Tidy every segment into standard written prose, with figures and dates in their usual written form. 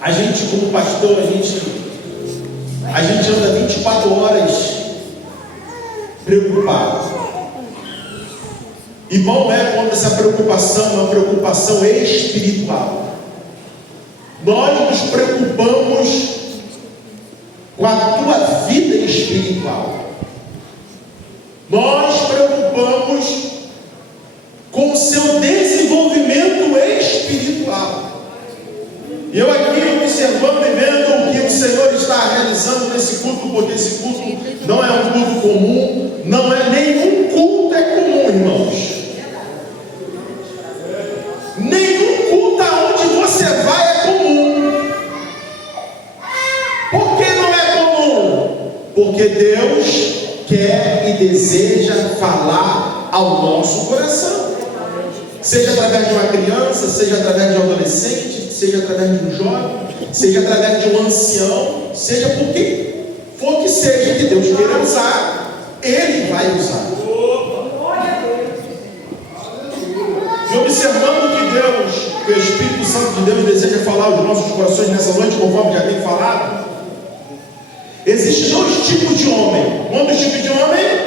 A gente, como pastor, a gente anda 24 horas preocupado. E bom é quando essa preocupação é uma preocupação espiritual. Nós nos preocupamos com a tua vida espiritual. Nós preocupamos com o seu desenvolvimento espiritual. E eu aqui observando e vendo o que o Senhor está realizando nesse culto, porque esse culto não é um culto comum, não é nenhum culto é comum, irmãos. Nenhum culto aonde você vai é comum. Por que não é comum? Porque Deus quer e deseja falar ao nosso coração. Seja através de uma criança, seja através de um adolescente, seja através de um jovem, seja através de um ancião, seja por que for que seja que Deus queira usar, Ele vai usar. E observando que Deus, que o Espírito Santo de Deus deseja falar aos nossos corações nessa noite, conforme já tem falado, existem dois tipos de homem. Quantos tipos de homem?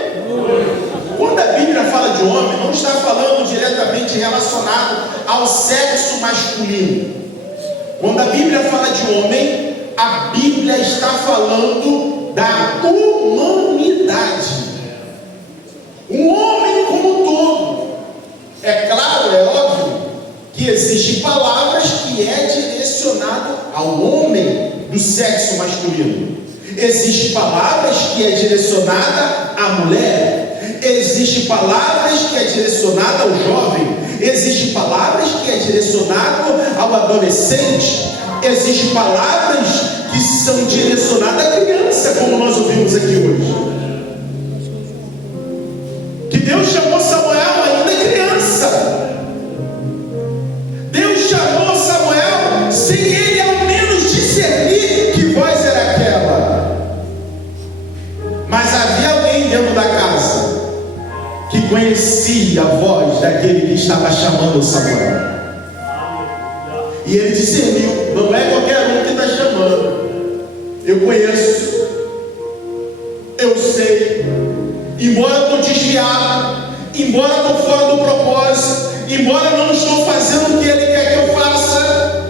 Quando a Bíblia fala de homem, não está falando diretamente relacionado ao sexo masculino. Quando a Bíblia fala de homem, a Bíblia está falando da humanidade. Um homem como um todo. É claro, é óbvio que existem palavras que é direcionado ao homem do sexo masculino. Existem palavras que é direcionada à mulher. Existem palavras que é direcionada ao jovem. Existem palavras que é direcionado ao adolescente. Existem palavras que são direcionadas à criança, como nós ouvimos aqui hoje. Que Deus chamou Samuel ainda criança. Deus chamou Samuel sem ele ao menos discernir que voz era aquela. Mas havia alguém dentro da casa que conhecia a voz daquele que estava chamando Samuel. E ele discerniu, não é qualquer um que está chamando. Eu conheço, eu sei, embora eu estou desviado, embora eu estou fora do propósito, embora não estou fazendo o que ele quer que eu faça,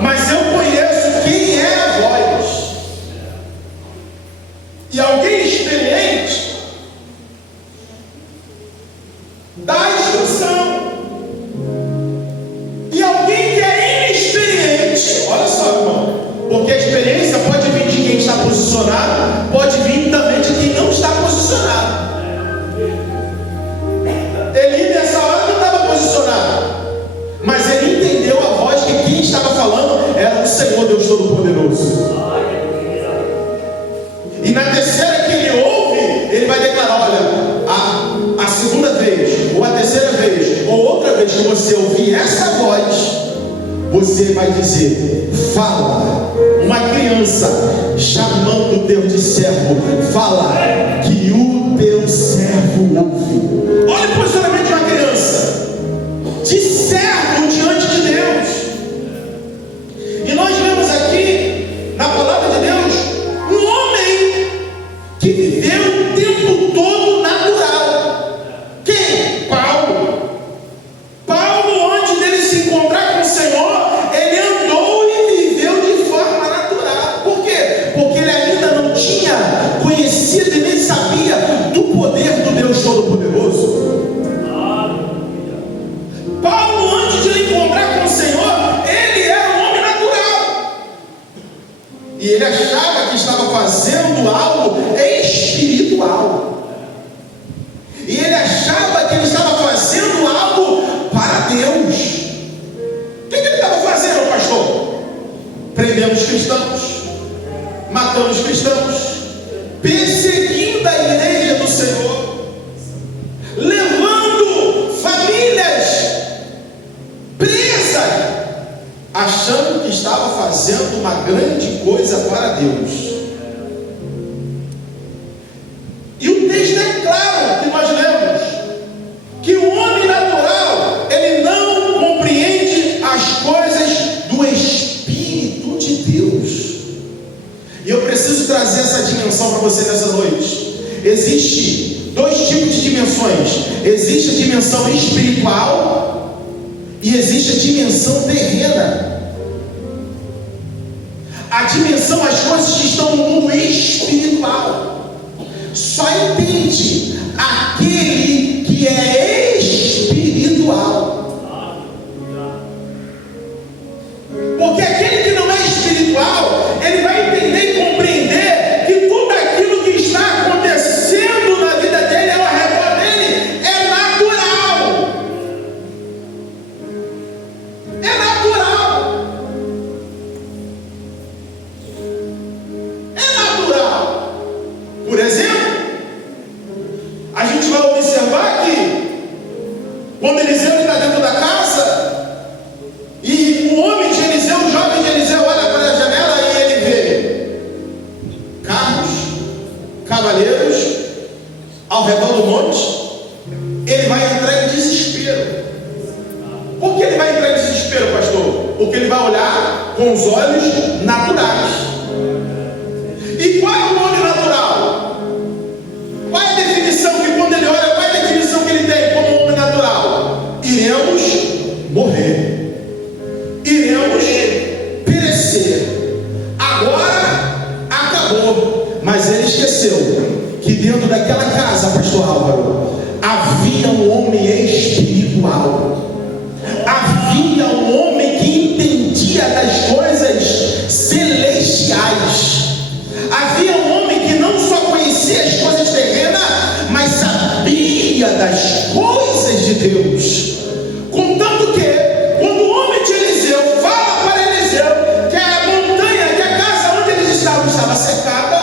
mas eu conheço quem é a voz. E alguém experiente dá a instrução. E alguém que é inexperiente, olha só, irmão, porque a experiência pode vir de quem está posicionado, pode vir também de quem não está posicionado. Eli nessa hora não estava posicionado, mas ele entendeu a voz que quem estava falando era o Senhor Deus Todo-Poderoso. E na terceira que ele ouve, ele vai declarar: olha, a segunda vez, ou a terceira vez, ou outra vez que você ouvir essa voz, você vai dizer: fala. Uma criança chamando Deus de servo, fala que o teu servo ouve. Olha o posicionamento de uma criança, de servo diante de Deus. E nós vemos aqui na palavra de Deus um homem que viveu o tempo todo natural. Quem? Paulo. Paulo, antes dele se encontrar com o Senhor, ele andou e viveu de forma natural. Por quê? Porque ele ainda não tinha conhecido e nem sabia do poder do Deus Todo-Poderoso. Paulo, antes de ele encontrar com o Senhor, ele era um homem natural. E ele achava que estava fazendo algo espiritual. E ele achava que ele estava fazendo algo para Deus. O que ele estava fazendo, pastor? Prendendo os cristãos, matando os cristãos, perseguindo a igreja do Senhor, levando famílias presas, achando que estava fazendo uma grande coisa para Deus. E o texto é claro que nós lemos que o homem natural, ele não compreende as coisas do Espírito de E eu preciso trazer essa dimensão para você nessa noite. Existe dois tipos de dimensões. Existe a dimensão espiritual e existe a dimensão terrena. A dimensão, as coisas que estão no mundo espiritual, só entende aquele que é espiritual. Porque aquele que não é espiritual, ele vai entender e compreender que tudo aquilo que está acontecendo na vida dele, ao redor dele, é natural. É natural. É natural. Por exemplo, a gente vai observar que quando Eliseu está dentro da casa, e o homem de Eliseu, o jovem de Eliseu, olha para a janela e ele vê carros, cavaleiros ao redor do monte. Ele vai entrar em desespero. Por que ele vai entrar em desespero, pastor? Porque ele vai olhar com os olhos naturais. E qual é o olho natural? Qual é a definição que quando ele olha, qual é a definição que ele tem como homem natural? Iremos morrer. Iremos perecer. Agora acabou. Mas ele esqueceu que dentro daquela casa, pastor Álvaro, havia um homem espiritual. Havia um homem que entendia das coisas celestiais. Havia um homem que não só conhecia as coisas terrenas, mas sabia das coisas de Deus. Contanto que quando o homem de Eliseu fala para Eliseu que a montanha, que a casa onde eles estavam estava secada,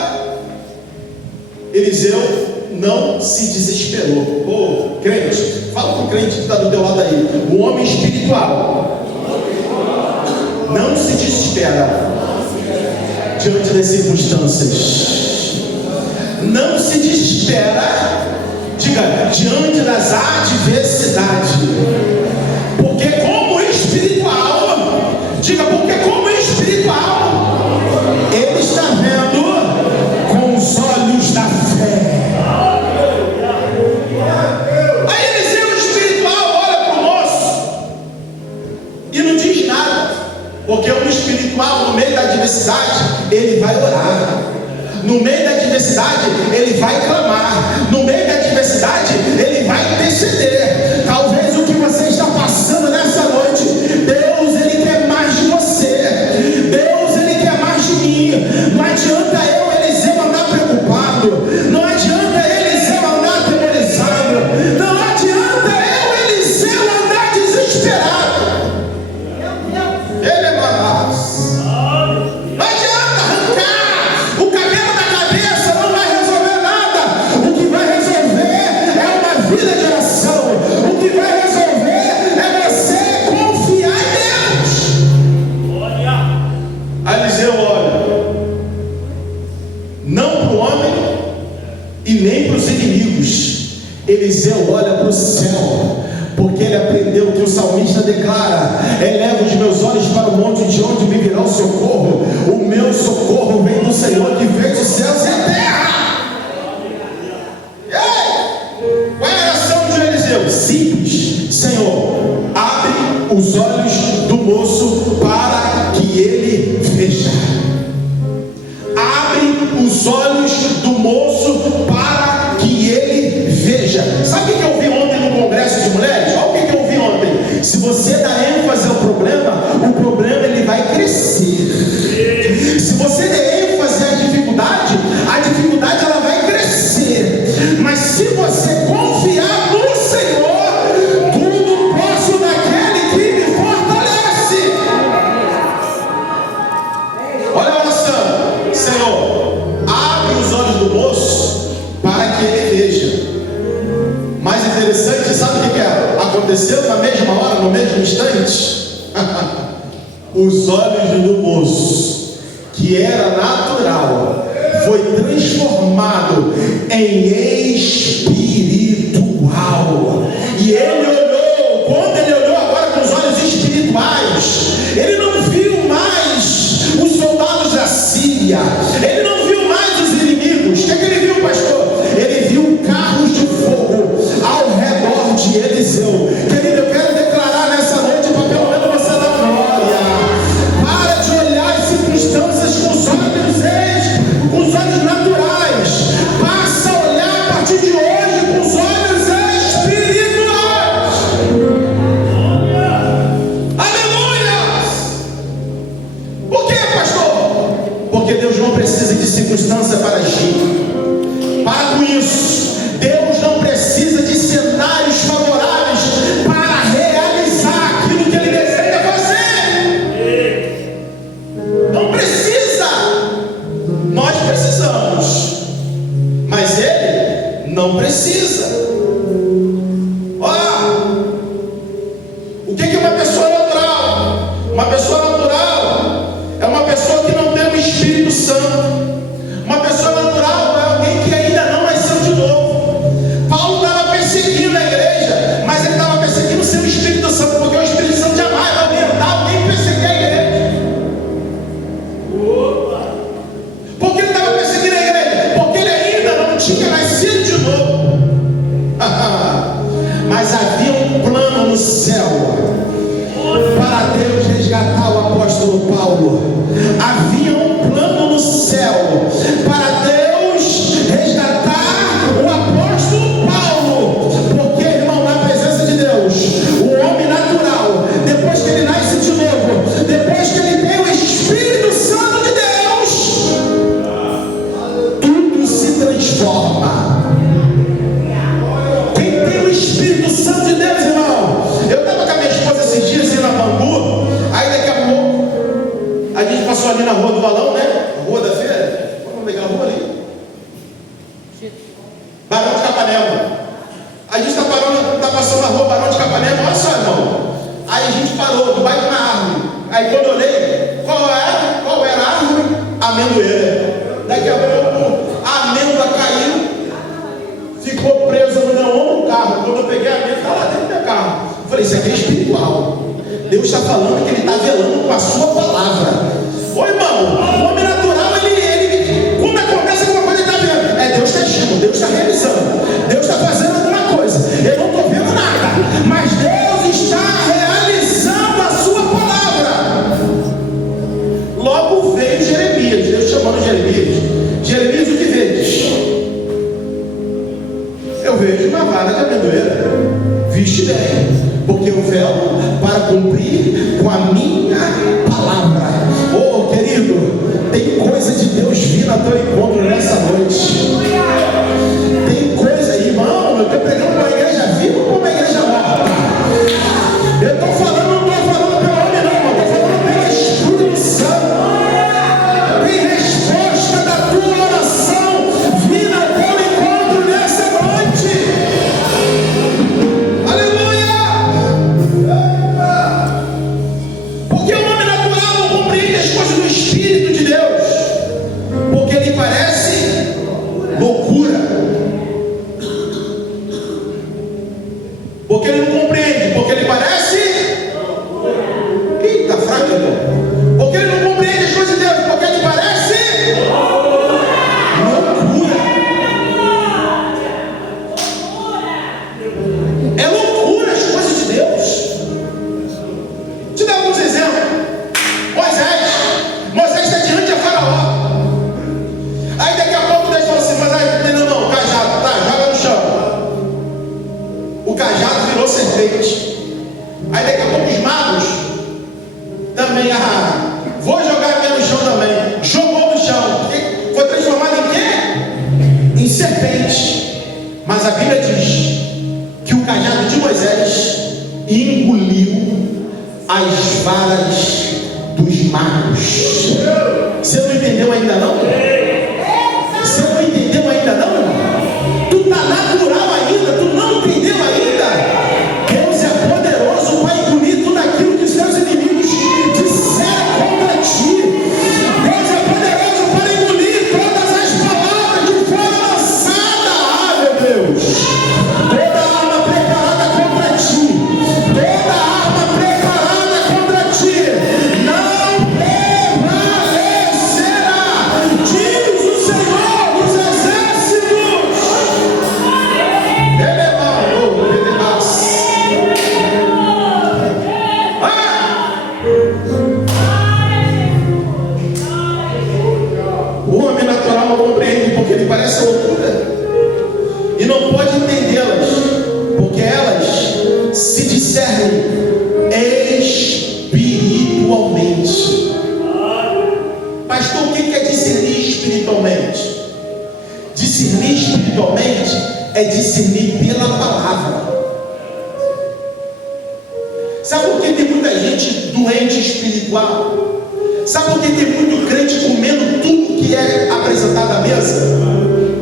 Eliseu não se desesperou. Ô, crente, fala para o crente que está do teu lado aí. O homem espiritual não se desespera diante das circunstâncias. Não se desespera, diga, diante das adversidades. Porque como espiritual, diga, porque como espiritual, ele está vendo com os olhos da fé. Aí Eliseu espiritual olha para o moço e não diz nada. Porque o espiritual, no meio da adversidade, ele vai orar. No meio da adversidade, ele vai clamar. No meio da adversidade, ele vai interceder. Talvez o que você está passando nessa noite, Deus, ele quer mais de você. Deus, ele quer mais de mim. Não adianta eu, Eliseu, andar preocupado. Não adianta Eliseu andar atemorizado. Não adianta eu, Eliseu, andar desesperado. Ele é malaz. Não adianta arrancar o cabelo da cabeça, não vai resolver nada. O que vai resolver é uma vida de oração. O que vai resolver é você confiar em Deus. Aí Eliseu olha, não para o homem e nem para os inimigos. Eliseu olha para o céu, porque ele aprendeu que o salmista declara: eleva os meus olhos para o monte, de onde me virá o socorro. O meu socorro vem do Senhor, que fez os céus e a terra. Ei! Qual é a oração de Eliseu? Simples: Senhor, abre os olhos do moço para que ele veja. Abre os olhos do moço para que ele veja. Sabe o que eu vi ontem no congresso de mulheres? Olha o que eu vi ontem. Se você dá ênfase ao problema, o problema ele vai crescer. Se você der ênfase à dificuldade, a dificuldade ela vai crescer. Mas se você confiar no Senhor, tudo posso naquele que me fortalece. Olha a oração: Senhor, abre os olhos do moço para que ele veja. Mais interessante, sabe o que aconteceu na mesma hora, no mesmo instante? Os olhos do moço, que era natural, foi transformado em espiritual. E ele olhou, quando ele olhou agora com os olhos espirituais, ele não viu mais os soldados da Síria, ele circunstância para agir. Para com isso. Deus não precisa de cenários favoráveis para realizar aquilo que Ele deseja fazer. Não precisa. Nós precisamos, mas Ele não precisa. O que é uma pessoa natural? Uma pessoa natural é uma pessoa que não tem o Espírito Santo. Uma pessoa natural é alguém que ainda não nasceu de novo. Paulo estava perseguindo a igreja, mas ele estava perseguindo o seu Espírito Santo, porque o Espírito Santo jamais vai orientar alguém a perseguir a igreja. Por que ele estava perseguindo a igreja? Porque ele ainda não tinha nascido de novo. Mas havia um plano no céu para Deus resgatar o apóstolo Paulo. Havia um plano no céu para Deus resgatar o apóstolo Paulo. Porque, irmão, na presença de Deus, o homem natural, depois que ele nasce de novo, depois que ele tem o Espírito Santo de Deus, tudo se transforma. Quem tem o Espírito Santo de Deus, irmão? Eu estava com a minha esposa esses dias assim na Bangu. Aí daqui a pouco a gente passou ali na rua do Balão, né? A rua da feira. Qual é o nome daquela rua ali? Barão de Capanema. A gente está passando na rua Barão de Capanema. Olha só, irmão. Aí a gente parou debaixo de uma árvore. Aí quando eu olhei, qual era a árvore? Amendoeira. Daqui a pouco a amêndoa caiu, ficou presa no meu ombro do carro. Quando eu peguei a amêndoa, estava lá dentro do meu carro. Eu falei, isso aqui é espiritual. Deus está falando que Ele está velando com a sua palavra. Ô irmão, o homem natural, ele quando acontece alguma coisa, ele está vendo. É, Deus está agindo, Deus está realizando, Deus está fazendo alguma coisa. Eu não estou vendo nada, mas Deus está realizando a sua palavra. Logo veio Jeremias, Deus chamando Jeremias. Jeremias, o que vês? Eu vejo uma vara de amendoeira. Viste bem, porque eu velo para cumprir com a minha palavra. Oh, querido, tem coisa de Deus vindo a teu encontro nessa noite. Tem coisa, irmão. Eu estou pregando para uma igreja viva ou para uma igreja morta? Eu estou falando, não estou falando pelo homem, não. Eu estou falando pelo Espírito Santo. Tem resposta da tua oração vindo ao teu encontro nessa noite. Porque o homem natural não compreende as coisas do Espírito de Deus, porque ele parece loucura, porque ele não compreende, porque ele parece eita, fraco, irmão. Porque ele não compreende as coisas de Deus, porque ele parece loucura. É loucura as coisas de Deus. Te dar alguns exemplos. Moisés está diante de Faraó. Aí daqui a pouco Deus fala assim, Moisés, não, cajado, tá, joga no chão. O cajado virou serpente. Aí daqui a pouco os magos também, vou jogar aqui no chão também. Jogou no chão. Foi transformado em quê? Em serpente. Mas a Bíblia diz que o cajado de Moisés engoliu as varas dos magos. Você não entendeu ainda não? Você não entendeu ainda não? Tu está natural ainda, tu não entendeu ainda? Deus é poderoso para engolir tudo aquilo que os seus inimigos disseram contra ti. Deus é poderoso para engolir todas as palavras que foram lançadas. Meu Deus! Toda arma preparada contra ti, toda arma preparada contra ti não prevalecerá. Discernir espiritualmente é discernir pela palavra. Sabe por que tem muita gente doente espiritual? Sabe por que tem muito crente comendo tudo que é apresentado à mesa?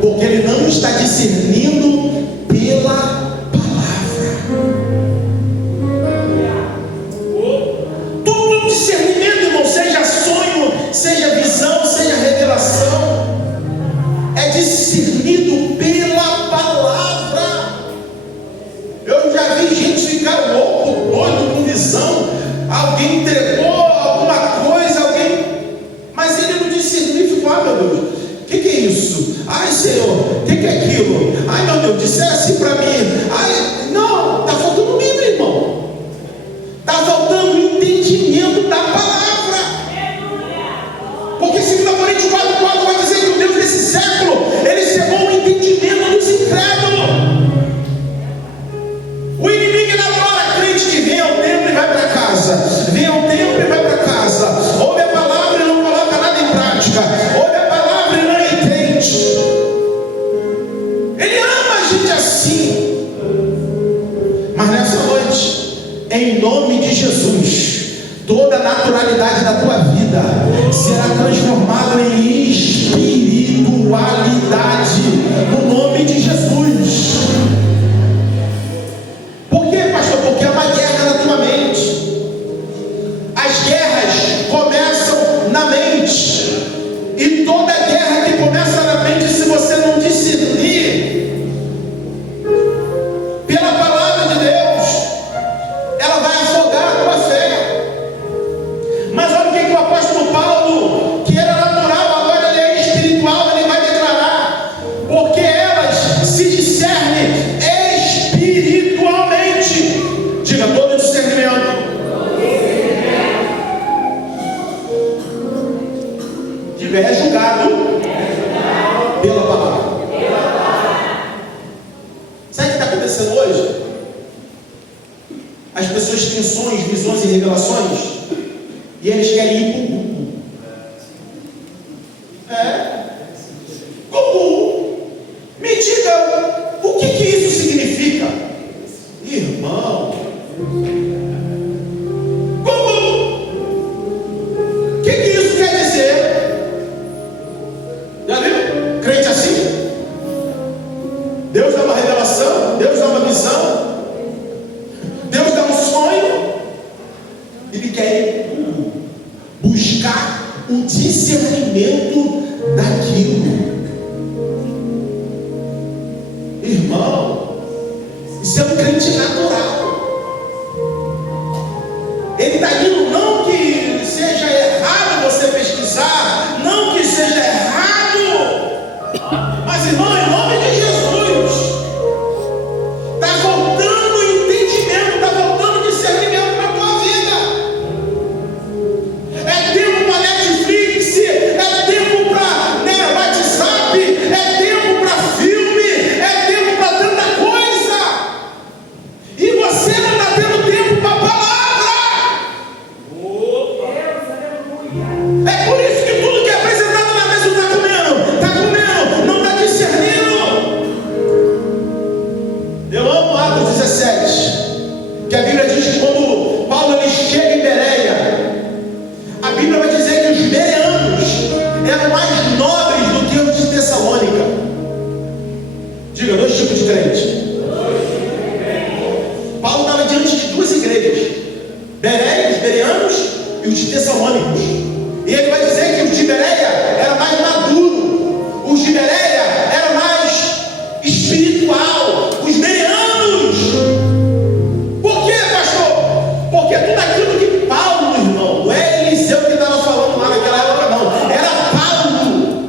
Porque ele não está discernindo pela palavra. Todo discernimento, irmão, seja sonho, seja visão, seja revelação, é discernido pela palavra. Eu já vi gente ficar louco, doido, com visão. Alguém entregou alguma coisa, mas ele não discerniu e ficou: ah, meu Deus, o que é isso? Ai, Senhor, o que é aquilo? Ai, meu Deus, disseram assim para mim. Ai, não, está faltando livro, irmão. Está faltando o entendimento da palavra. Porque 2 Coríntios 4,4 vai dizer que o Deus desse século, ele cegou o entendimento dos incrédulos. O inimigo elabora crente que vem ao templo e vai para casa, vem ao templo e vai para casa, ouve a palavra e não coloca nada em prática, ouve a palavra e não entende. Ele ama a gente assim. Mas nessa noite, em nome de Jesus, toda a naturalidade da tua vida será transformada em espiritualidade, no nome de Jesus. Por quê, pastor? Porque é uma guerra na tua mente. As guerras começam na mente, e toda guerra que começa na mente, se você não discernir pela palavra de Deus, ela vai afogar a tua fé. Mas olha o que o apóstolo Paulo, que era natural, agora ele é espiritual, ele vai declarar: porque elas se discernem espiritualmente. Diga: todo discernimento é julgado pela palavra. Sabe o que está acontecendo hoje? As pessoas têm sonhos, visões e revelações, e eles querem ir para o Google. Google, me diga o que isso significa, irmão. Google, o que isso quer dizer? Já viu? Crente assim? Deus dá uma revelação, Deus dá uma visão, Deus dá um sonho. Ele quer buscar o discernimento daquilo. Irmão, isso é um crente natural. Ele está indo, não que seja errado você pesquisar, não que seja errado, mas, irmão, em nome de Jesus, está faltando entendimento, está faltando discernimento para a tua vida. É tempo para Netflix, é tempo para WhatsApp, é tempo para filme, é tempo para tanta coisa, e você não está tendo tempo para a palavra. É por isso que tudo que é apresentado na mesa está comendo, não está discernindo. Eu amo Atos 17, que a Bíblia diz que quando Paulo ele chega em Bereia, a Bíblia vai dizer que os bereanos eram mais nobres do que os de Tessalônica. Diga: dois tipos de crentes. Paulo estava diante de duas igrejas: Bereia, os bereanos, e os de Tessalônicos. E ele vai dizer que os de Bereia era mais maduro, os de Bereia era mais espiritual, os bereanos. Por quê, pastor? Porque tudo aquilo que Paulo, irmão, não é Eliseu que estava falando lá naquela época, não, era Paulo.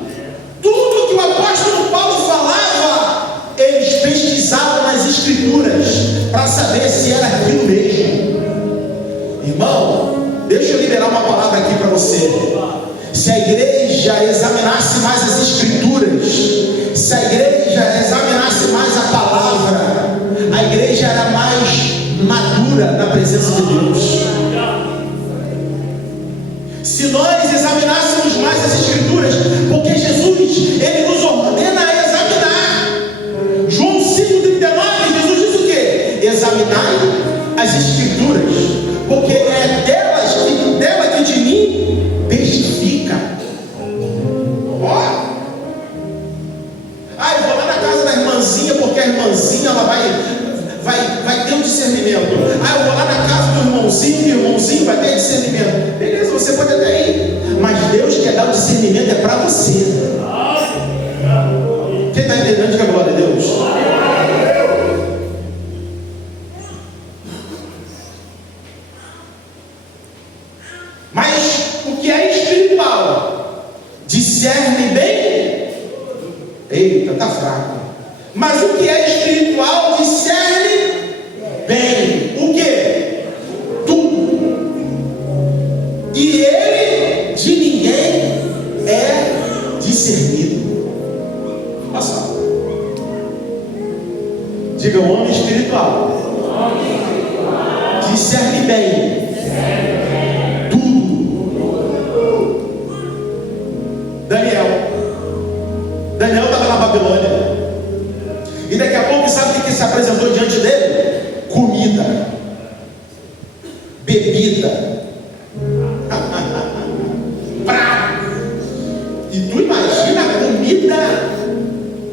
Tudo que o apóstolo Paulo falava, eles pesquisavam nas escrituras para saber se era aquilo mesmo. Irmão, deixa eu liberar uma palavra aqui para você. Se a igreja examinasse mais as escrituras, se a igreja examinasse mais a palavra, a igreja era mais madura na presença de Deus. Se nós examinássemos mais as escrituras, porque Jesus, ele nos ordena a examinar examinai as Escrituras, porque é dela que de mim testifica. Ó, eu vou lá na casa da irmãzinha, porque a irmãzinha ela vai ter um discernimento. Eu vou lá na casa do irmãozinho, e o irmãozinho vai ter discernimento. Beleza, você pode até ir, mas Deus quer dar o discernimento é para você. Quem está entendendo, diga glória a Deus. Mas o que é espiritual discerne bem. Eita, está fraco. Mas o que é espiritual discerne bem. O que? Tudo. E ele de ninguém é discernido. Nossa. Diga, o homem espiritual discerne bem tudo. Daniel estava na Babilônia. E daqui a pouco, sabe o que se apresentou diante dele? Comida, bebida, prato. E tu imagina a comida,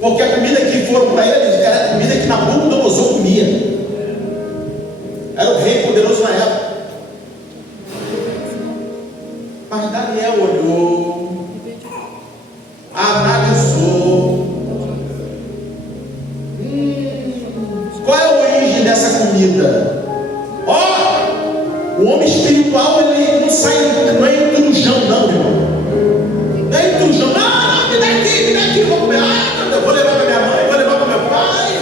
porque a comida que foram para ele era a comida que Nabucodonosor comia. Era o rei poderoso na época. Mas Daniel olhou, analisou. Qual é a origem dessa comida? O homem espiritual, ele não sai, não é intrujão, não, irmão. Não é intrujão, não, me dá aqui, vou comer. Eu vou levar para minha mãe, vou levar para meu pai.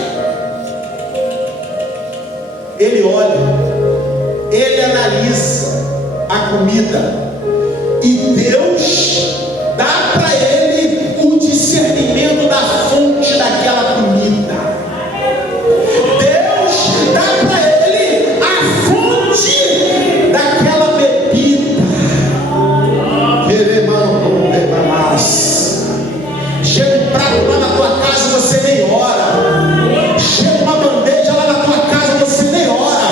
Ele olha, ele analisa a comida, e Deus dá para ele o discernimento da fonte daquela comida. Deus dá para ele a fonte daquela bebida. Chega um prato lá na tua casa, você nem ora. Chega uma bandeja lá na tua casa, você nem ora.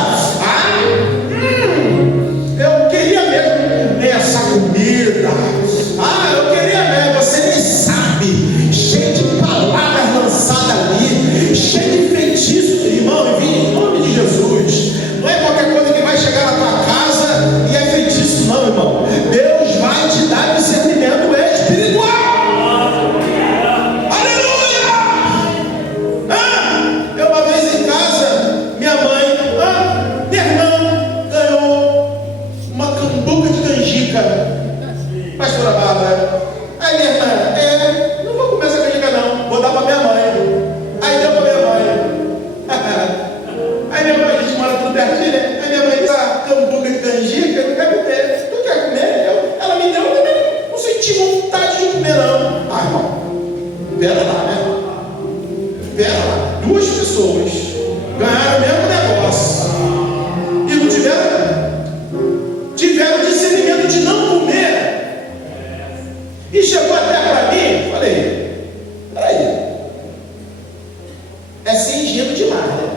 Eu queria mesmo comer essa comida. Eu queria mesmo, você nem sabe. Cheio de palavras lançadas ali, cheio de feitiços, irmão, em nome de Jesus. Não é qualquer coisa que vai chegar na tua casa e é feitiço, não, irmão. Deus vai te dar discernimento espiritual. Eu uma vez em casa, minha mãe, minha irmã ganhou uma cambuca de canjica, pastora Bárbara. Aí minha irmã, não vou comer essa canjica não, vou dar para minha mãe. Aí deu para minha mãe. Aí minha mãe, a gente mora tudo pertinho, né? Aí minha mãe disse, cambuca de canjica, eu não quero comer. Tu quer comer? Ela me deu, eu também não senti vontade de comer não. Irmão, pera lá, né? Pera lá, 2 pessoas ganharam o mesmo negócio e não tiveram discernimento de não comer. E chegou até para mim, falei, peraí, é ser ingênuo demais, né?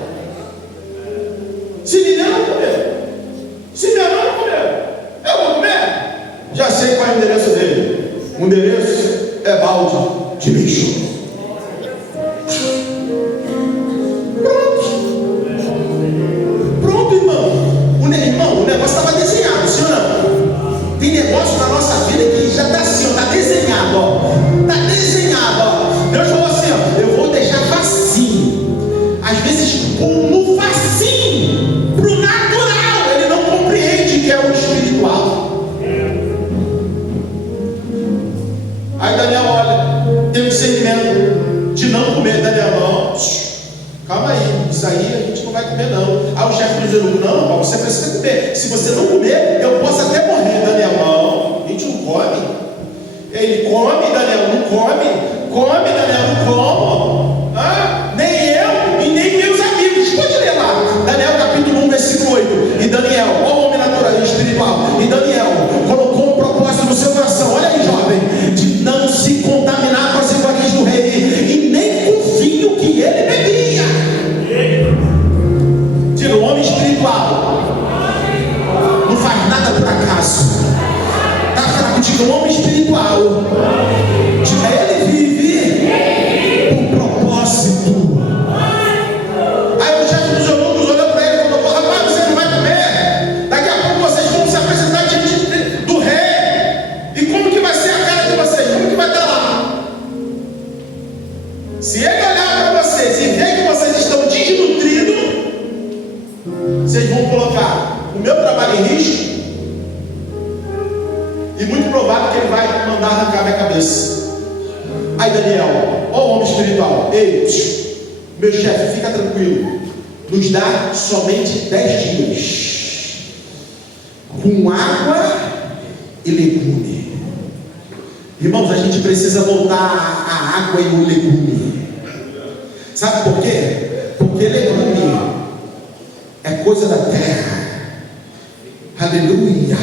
Se menina não comeu, se minha mãe não comeu, eu vou comer? Já sei qual é o endereço dele. O endereço é balde de lixo. Pronto, irmão. O negócio estava desenhado, sim ou não? Tem negócio na nossa vida que já está assim, está desenhado, está desenhado, Deus falou assim, eu vou deixar facinho. Às vezes, no facinho, pro natural, ele não compreende que é o espiritual. Aí Daniel olha, tem um discernimento de não comer. Daniel, não, calma aí, isso aí a gente não vai comer não. Aí o chefe do eunuco, não, mas você precisa comer. Se você não comer, eu posso até morrer. Daniel, não, a gente não come. Ele come, Daniel não come, Daniel não como. Nem eu e nem meus amigos. Pode ler lá, Daniel capítulo 1, versículo 8. E Daniel, olha o homem natural e espiritual. E Daniel colocou um propósito no seu coração. Olha aí, jovem, de não se contaminar com as iguarias do rei e nem com o vinho que ele bebia. Diga, o homem muito provável que ele vai mandar arrancar minha cabeça. Aí Daniel, ó o homem espiritual, ei, meu chefe, fica tranquilo, nos dá somente 10 dias, com água e legume. Irmãos, a gente precisa voltar à água e o legume. Sabe por quê? Porque legume é coisa da terra. Aleluia.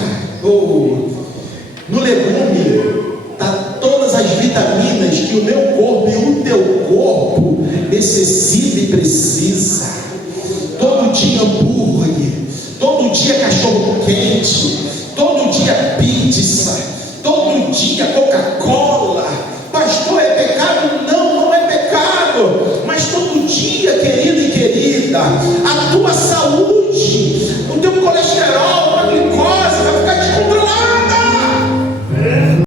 No legume está todas as vitaminas que o meu corpo e o teu corpo necessita e precisa. Todo dia hambúrguer, todo dia cachorro quente, todo dia pizza, todo dia Coca-Cola. Pastor, é pecado? Não, não é pecado. Mas todo dia, querido e querida, a